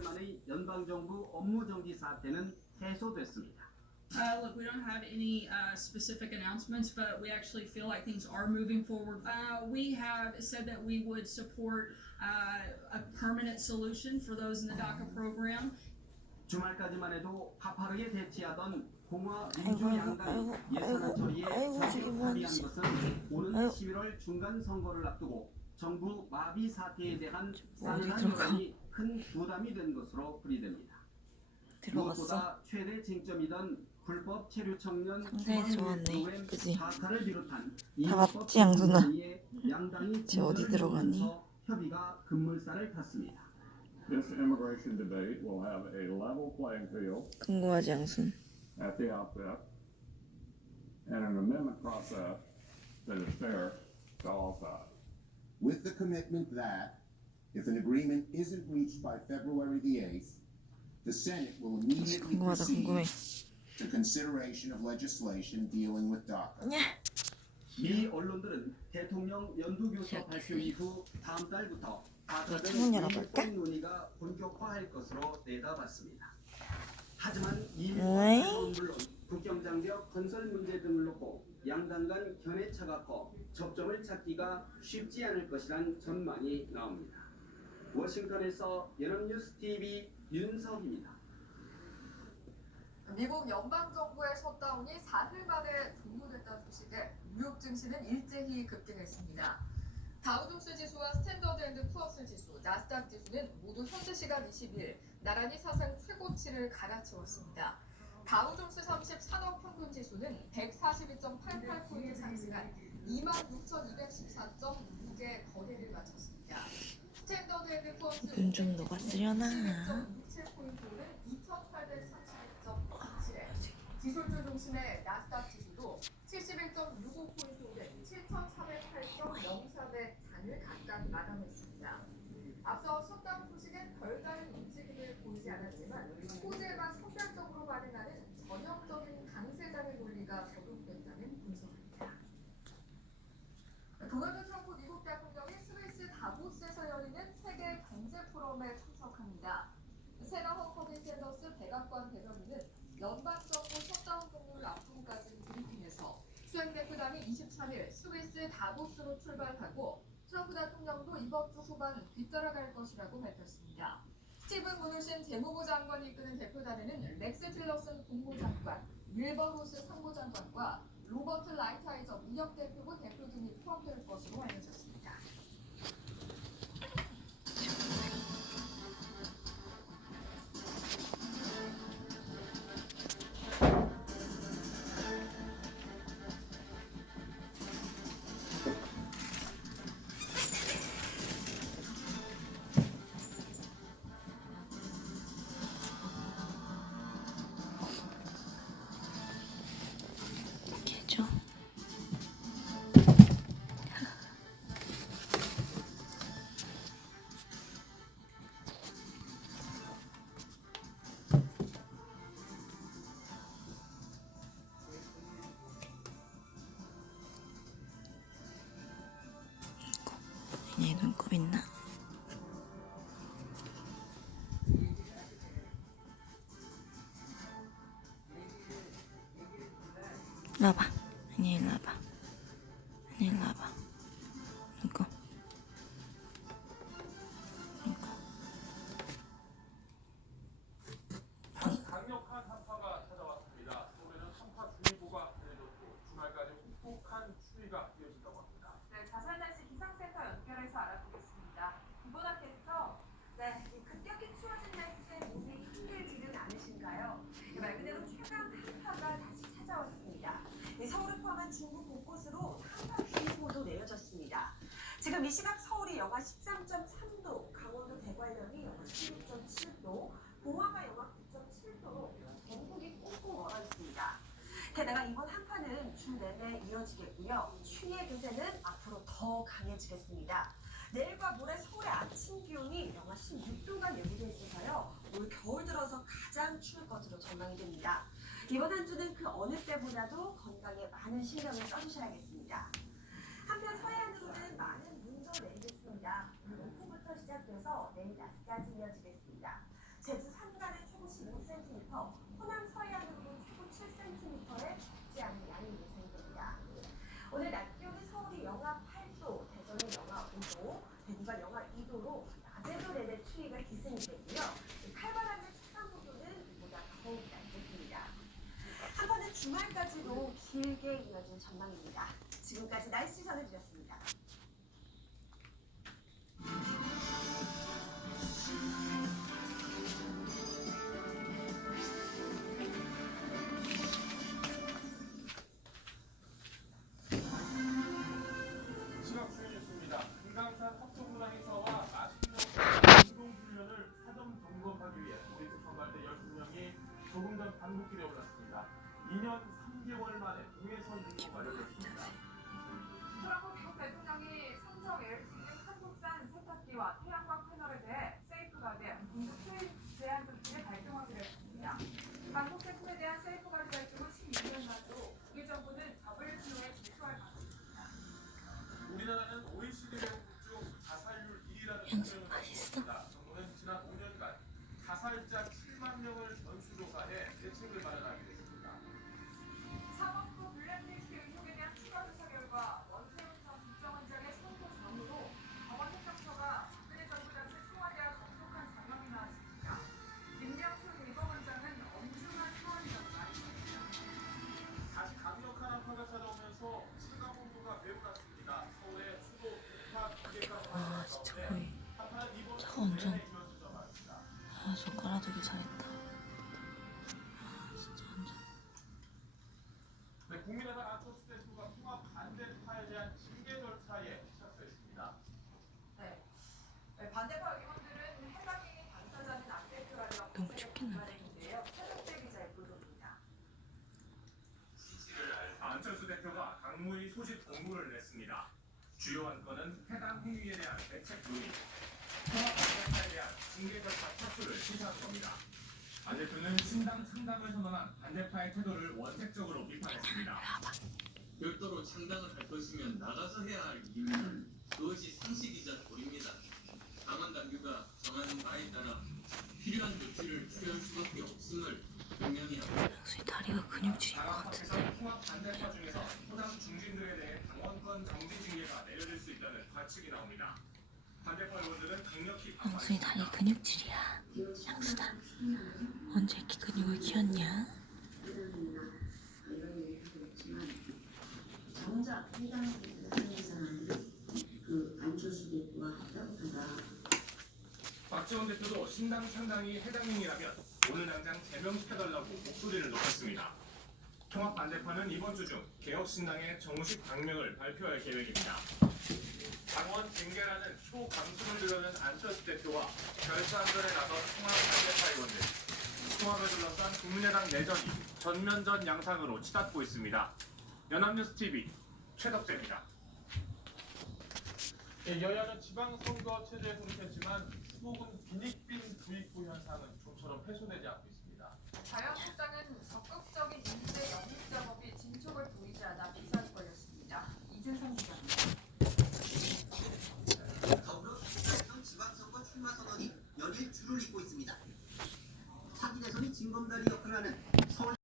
만의 연방정부 업무정지 사태는 해소됐습니다. Look, we don't have any specific announcements, but we actually feel like things are moving forward. We have said that we would support a permanent solution for those in the DACA program. 주말까지만 해도 가파르게 대치하던 공화 민주 양당이 예산안 처리에 적극 합의한 것은 오는 11월 중간 선거를 앞두고 정부 마비 사태에 대한 싸늘한 여론이 큰 부담이 된 것으로 풀이됩니다. 무엇보다 최대 쟁점이던 불법 체류 청년 좋았네. 그지? 다카를 비롯한 다 맞지, 양순아? 양당이 어디 들어가니? 협의가 급물살을 탔습니다. This immigration debate will have a level playing field 궁금하지, 양순? at the outset and an amendment process that is fair to all sides. With the commitment that, if an agreement isn't reached by February the 8th, the Senate will immediately 궁금하다, proceed 궁금해. to consideration of legislation dealing with DACA. 미 언론들은 대통령 연두교섭 발표 이후 다음 달부터 창문 열어볼까? 다카된 논의가 본격화할 것으로 내다봤습니다. 하지만 이미 왜? 물론 국경장벽 건설 문제 등을 놓고 양당 간 견해차가 커 접점을 찾기가 쉽지 않을 것이란 전망이 나옵니다. 워싱턴에서 연합뉴스 TV 윤석입니다. 미국 연방정부의 셧다운이 사흘 만에 종료됐다는 소식에 뉴욕 증시는 일제히 급등했습니다. 다우존스 지수와 스탠더드앤드푸어스 지수, 나스닥 지수는 모두 현지 시간 20일 나란히 사상 최고치를 갈아치웠습니다. 다우존스 30 산업평균 지수는 142.88포인트 상승한 26,214.6의 거래를 마쳤습니다. 스탠더드앤드푸어스 눈 좀 녹았으려나? 61.67포인트는 2,831.97에 기술주 중심의 나스닥 지수도 71.65포인트 오른 7,408.03의 단을 각각 마감했습니다. 앞서 셧다운 소식엔 별다른 움직임을 보이지 않았지만 호재가 선별적으로 반응하는 전형적인 강세장의 논리가 적용됐다는 분석입니다. 도널드 트럼프 미국 대통령이 스위스 다보스에서 열리는 세계 경제 포럼에 참석합니다. 세나 허커비 샌더스 백악관 대변인은 연방정부 셧다운 종료를 앞두고 가진 브리핑에서 수행대표단이 23일 스위스 다보스로 출발하고 트럼프 대통령도 이번 주 후반 뒤따라갈 것이라고 밝혔습니다. 스티븐 무누신 재무부 장관이 이끄는 대표단에는 렉스 틸러슨 국무장관, 윌버 로스 상무장관과 로버트 라이트하이저 무역대표부 대표 등이 포함될 것으로 알려졌습니다. 개죠? 얘 눈곱 있나? 나봐. 아니, 일로 와봐. 아니, 일로 와봐. 눈곱. 눈곱. 강력한 한파가 찾아왔습니다. 서울에는 한파 주의보가 내려졌고 주말까지 혹독한 추위가 이어진다고 합니다. 네, 자세한 날씨 기상센터 연결해서 알아보겠습니다. 이보다께서 급격히 추워진 날씨에 몸이 힘들지는 않으신가요? 말 그대로 최강 한파가 다시 찾아왔습니다. 서울을 포함한 중부 곳곳으로 한파주의보도 내려졌습니다. 지금 이 시각 서울이 영하 13.3도, 강원도 대관령이 영하 16.7도, 봉화가 영하 9.7도로 전국이 꽁꽁 얼어 있습니다. 게다가 이번 한파는 주 내내 이어지겠고요. 추위의 기세는 앞으로 더 강해지겠습니다. 내일과 모레 서울의 아침 기온이 영하 16도가 예보돼 있어서요. 올 겨울 들어서 가장 추울 것으로 전망이 됩니다. 이번 한 주는 그 어느 때보다도 건강에 많은 신경을 써주셔야겠습니다. 한편 서해안으로는 많은 눈도 내리겠습니다. 오늘 오후부터 시작돼서 내일 낮까지 이어지겠습니다. 되고요. 칼바람의 최강 고도는 보다 더욱 낮겠습니다. 한번은 주말까지도 길게 이어질 전망입니다. 지금까지 날씨 전해드렸습니다. 시각 주요 뉴스입니다. 금강산 합동문화행사와 마신령 운동훈련을 사전 점검하기 위해 우리 특파원대 12명이 조금 전 방북길에 올랐습니다. 2년 3개월 만에 동해선 등록 완료됐습니다. 트럼프 미국 대통령이 삼성 LG 등 한국산 세탁기와 태양광 패널에 대해 세이프가드 공급 수입 제한 조치를 발동하기로 했습니다. 한국 제품에 대한 세이프가드 발동은 12년 만으로 우리 정부는 WTO에 제소할 방침입니다. 우리나라는 OECD 회원국 중 자살률 1위라는 양수 공정을 맛있어? 했습니다. 정부는 지난 5년간 자살자 7만 명을 전수조사해 대책을 마련하기로 했습니다. 사법부 블랙리스트 의혹에 대한 추가 조사 결과 원세훈 전 국정원장의 선고 전후로 법원 행정처가 박근혜 정부 당시 청와대와 접촉한 장면이 나왔습니다. 김명수 대법원장은 엄중한 소환이라고 말했습니다. 다시 강력한 한파가 찾아오면서 체감 온도가 매우 낮습니다. 서울의 수도 동파 기계가 와 진짜 거의 한파는 이번 차가 주 완전 내내 이어지던 말입니다. 아 저 깔아두길 잘했다. 아 진짜 완전 네, 국민의당 안철수 대표가 통합 반대파에 대한 징계 절차에 시작됐습니다. 네, 반대파 의원들은 해당행위 당사자는 안 대표라고 너무 춥겠는데. 말했는데요. 최덕재 기자의 보도입니다. 안철수 대표가 당무위 소집 공문을 냈습니다. 주요 안건은 해당 행위에 대한 대책 논의, 통합 반대파에 대한 징계 절차 착수를 시사한 겁니다. 안 대표는 신당 창당을 선언한 반대파의 태도를 원색적으로 비판했습니다. 별도로 창당을 할 것이면 나가서 해야 할 일입니다. 그것이 상식이자 도리입니다. 당원 당규가 정하는 바에 따라 필요한 조치를 취할 수밖에 없음을 분명히 합니다. 양수이 다리가 근육질인 것 같은데. 당합에서 통합 반대파 중에서 호당 중진들에 대해 당원권 정지 징계가 내려질 수 있다는 관측이 나옵니다. 반대파 의원들은 강력히 양수이 다리 근육질이야. 양수다. 언제 이렇게 근육을 키웠냐? 정작 해당 사람들이 그 안철수 대표와 합당하다. 박지원 대표도 신당 창당이 해당 행위라면 오늘 당장 제명시켜달라고 목소리를 높였습니다. 통합 반대파는 이번 주 중 개혁신당의 정식 당명을 발표할 계획입니다. 당원 징계라는 초강수를 드러낸 안철수 대표와 결사안전에 나선 통합 반대파 의원들. 통합을 둘러싼 국민의당 내전이 전면전 양상으로 치닫고 있습니다. 연합뉴스TV 최덕재입니다. 여야는 지방선거 체제에 돌입했지만 수목은 빈익빈 부익부 현상은 좀처럼 해소되지 않고 있습니다. 자유한국당은 적극적인 인재 영입 작업이 진척을 보이지